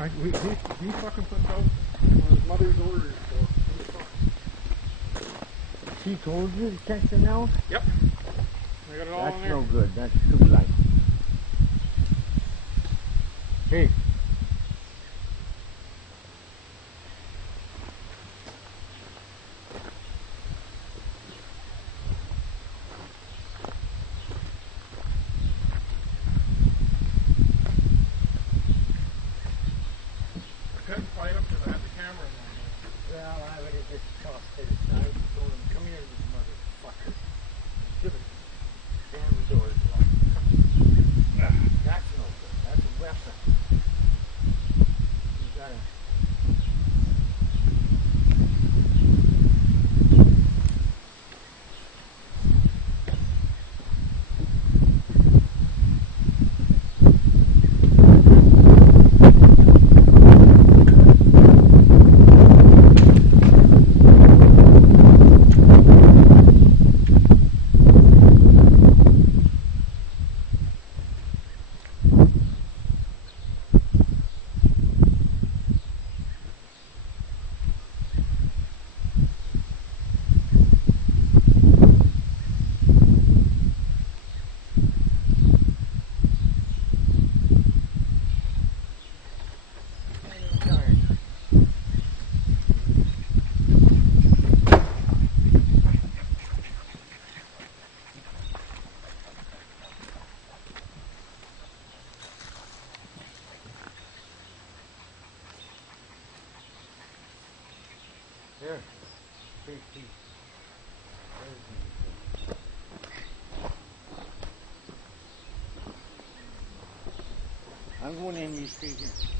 He fucking puts out his mother's orders for. She told you to check the now? Yep. I got it all That's in there. no good. That's too light. Hey. Couldn't fight up because I had the camera in my hand. Well, I would have just tossed it aside and told him, come here, you motherfucker. Give it. Damn the doors locked. That's no good. That's a weapon. You gotta... Here. Please. I'm going in these street here.